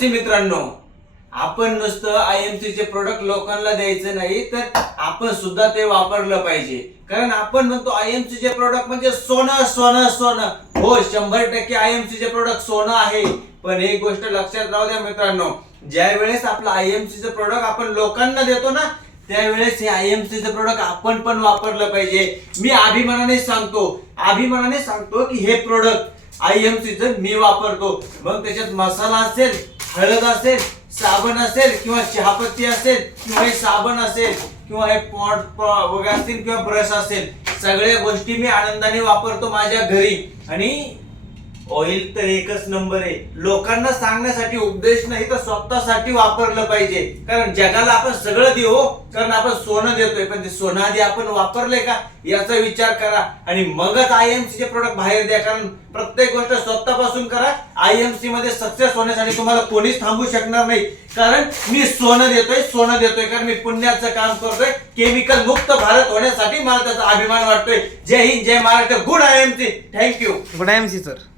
C मित्रांनो आपण नुसतं आय एम चे प्रोडक्ट लोकांना द्यायचं नाही तर आपण सुद्धा ते वापरलं पाहिजे. कारण आपण म्हणतो आय एम चे प्रोडक्ट म्हणजे सोनं सोनं सोनं. हो शंभर टक्के आय एम चे प्रोडक्ट सोनं आहे. पण एक गोष्ट लक्षात राहू द्या मित्रांनो ज्या वेळेस आपलं आय एम चे प्रोडक्ट आपण लोकांना देतो ना त्यावेळेस हे आय एम चे प्रोडक्ट आपण पण वापरलं पाहिजे. मी अभिमानाने सांगतो अभिमानाने सांगतो की हे प्रोडक्ट आय एम च मी वापरतो. मग त्याच्यात मसाला असेल हळद असेल साबण असेल किंवा चहापत्ती असेल किंवा हे साबण असेल किंवा हे पॉट वगैरे असतील किंवा ब्रश असेल सगळ्या गोष्टी मी आनंदाने वापरतो माझ्या घरी. आणि ऑइल तर एकच नंबर आहे. लोकांना सांगण्यासाठी उपदेश नाही तर स्वतःसाठी वापरलं पाहिजे. कारण जगाला आपण सगळं देऊ हो. कारण आपण सोनं देतोय. पण ते सोनं आधी आपण वापरले का? याचा विचार करा. आणि मगच आय एम चे प्रोडक्ट बाहेर द्या. कारण प्रत्येक गोष्ट स्वतःपासून करा. आय एम सी मध्ये सक्सेस होण्यासाठी तुम्हाला कोणीच थांबू शकणार नाही. कारण मी सोनं देतोय सोनं देतोय. कारण मी पुण्याचं काम करतोय. केमिकल मुक्त भारत होण्यासाठी मला त्याचा अभिमान वाटतोय. जय हिंद जय Maharashtra. Good I M C thank you good I M C sir